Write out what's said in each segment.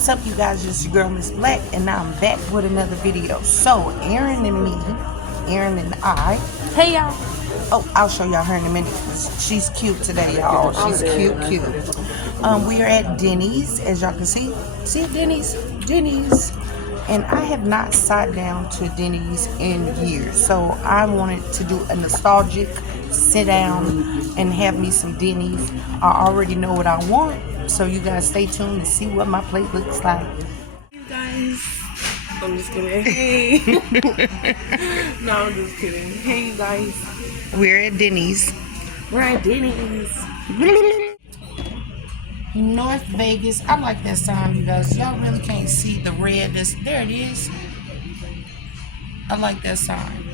What's up, you guys? It's your girl Miss Black, and now I'm back with another video. So Erin and I. Hey y'all. Oh, I'll show y'all her in a minute. She's cute today, y'all. She's cute. We are at Dennys, as y'all can see. See Dennys, and I have not sat down to Dennys in years, so I wanted to do a nostalgic sit down and have me some Dennys. I already know what I want, so you guys stay tuned to see what my plate looks like. You guys, I'm just kidding. Hey. No, I'm just kidding. Hey you guys. We're at Dennys. North Vegas. I like that sign, you guys. Y'all really can't see the red. There it is. I like that sign.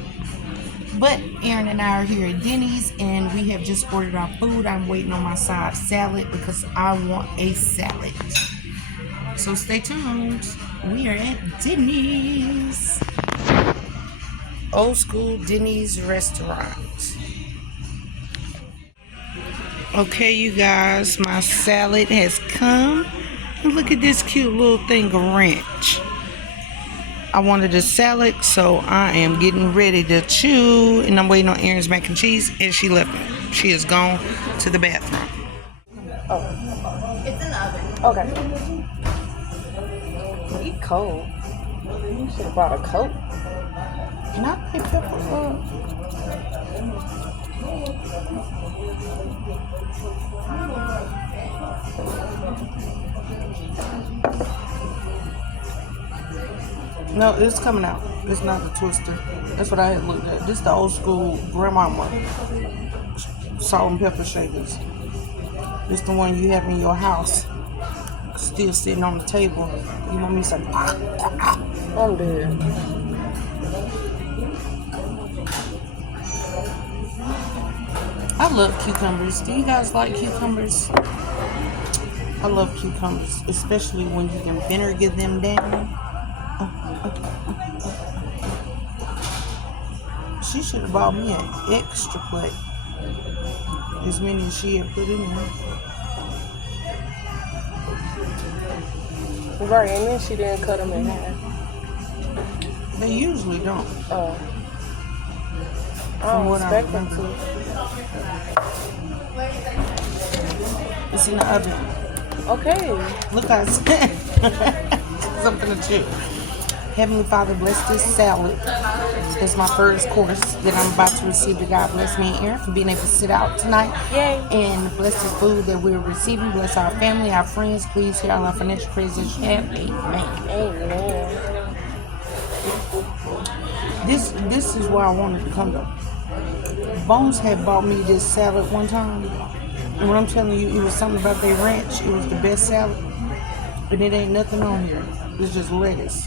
But Erin and I are here at Dennys, and we have just ordered our food. I'm waiting on my side salad because I want a salad. So stay tuned. We are at Dennys. Old school Dennys restaurant. Okay, you guys, my salad has come. And look at this cute little thing of ranch. I wanted a salad, so I am getting ready to chew. And I'm waiting on Erin's mac and cheese, and she left me. She is gone to the bathroom. Oh. It's in the oven. Okay. Eat cold. You should have brought a coat. Can I pick pepper up? No, it's coming out. It's not the twister. That's what I had looked at. This is the old school grandmama salt and pepper shakers. This the one you have in your house, still sitting on the table. You want me to say, I'm dead. I love cucumbers. Do you guys like cucumbers? I love cucumbers, especially when you can vinegar them down. She should have bought me an extra plate. As many as she had put in there. Right, and then she didn't cut them in half. They usually don't. Oh. I don't expect them to. It's in the oven. Okay. Look, I said something to chew. Heavenly Father, bless this salad. It's my first course that I'm about to receive. That God bless me and Erin for being able to sit out tonight. Yay. And bless this food that we're receiving. Bless our family, our friends. Please hear all our financial prayers that you have. Amen. Amen. This is where I wanted to come to. Bones had bought me this salad one time. And what I'm telling you, it was something about their ranch. It was the best salad. But it ain't nothing on here. It's just lettuce.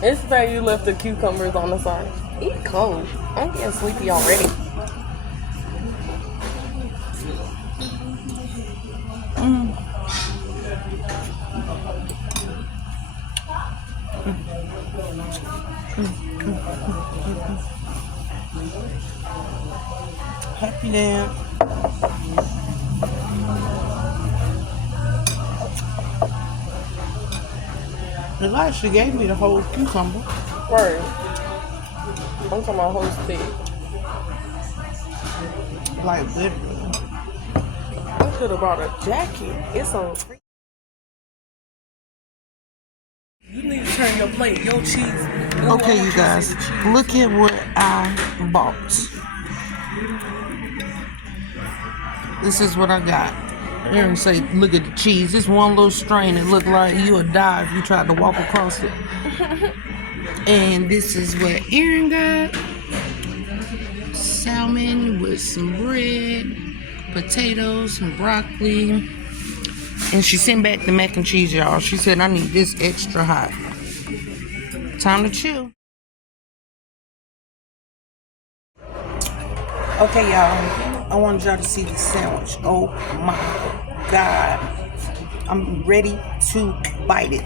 It's bad you left the cucumbers on the side. Eat cold. I'm getting sleepy already. Happy damn. The light, she gave me the whole cucumber. Right. I'm talking about whole stick. Like literally. I should have brought a jacket. It's on. You need to turn your plate, your cheese. Okay, you guys, look at what I bought. This is what I got. Erin say, look at the cheese. This one little strain, it looked like you would die if you tried to walk across it. And this is what Erin got. Salmon with some bread, potatoes, some broccoli. And she sent back the mac and cheese, y'all. She said, I need this extra hot. Time to chew. Okay, y'all. I wanted y'all to see the sandwich. Oh my God. I'm ready to bite it.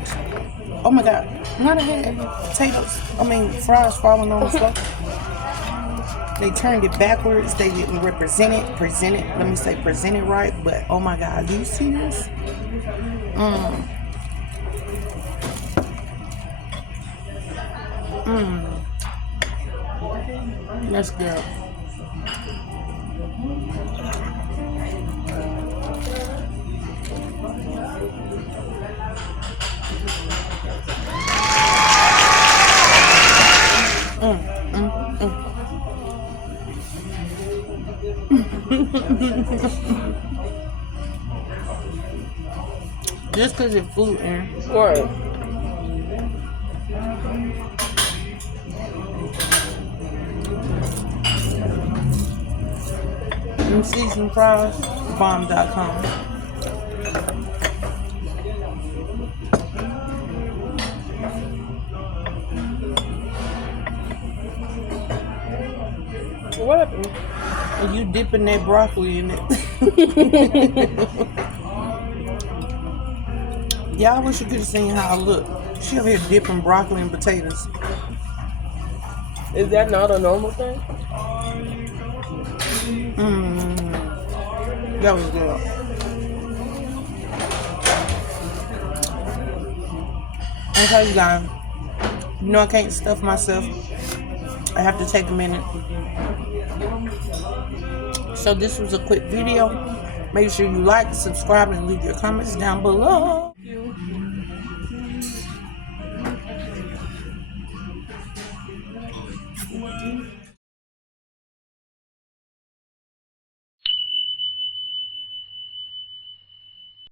Oh my God. Not a head. Potatoes. Fries falling on the floor. They turned it backwards. They didn't present it right. But oh my God, do you see this? That's good. Just because it's food, Erin. Right. And seasoned fries, bomb.com. What happened? And you dipping that broccoli in it. Yeah, I wish you could have seen how I look. She over here dipping broccoli and potatoes. Is that not a normal thing? That was good. I tell you guys, you know I can't stuff myself. I have to take a minute. So this was a quick video. Make sure you like, subscribe, and leave your comments down below.